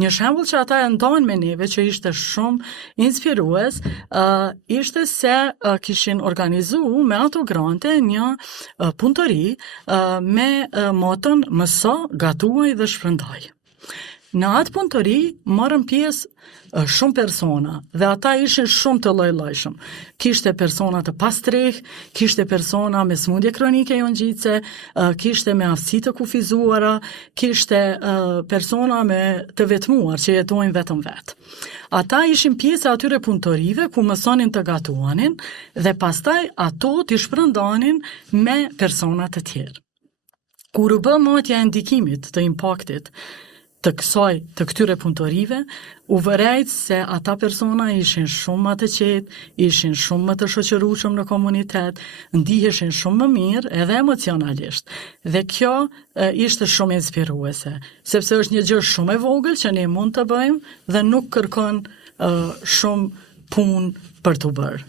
Një shembull që ata e ndonë me neve që ishte shumë inspirues, ishte se kishin organizuar me autogrante një punëtori me moton mëso, gatuaj dhe shpërndaj. Në atë punëtori morën pjesë shumë persona dhe ata ishin shumë të lloj-llojshëm. Kishte persona të pastreh, kishte persona me smundje kronike jo ngjitse, kishte me aftësi të kufizuara, kishte persona me të vetmuar që jetojnë vetëm vetë. Ata ishin pjesë e atyre punëtorive ku mësonin të gatuanin dhe pastaj ato t'i shpërndanin me persona të tjerë. Kur u bë matja e ndikimit të impaktit të këtyre punëtorive, u vërejt se ata persona ishin shumë më të qetë, ishin shumë më të shoqërueshëm në komunitet, ndiheshin shumë më mirë edhe emocionalisht. Dhe kjo ishte shumë inspiruese, sepse është një gjë shumë e vogël që ne mund të bëjmë dhe nuk kërkon shumë punë për të bërë.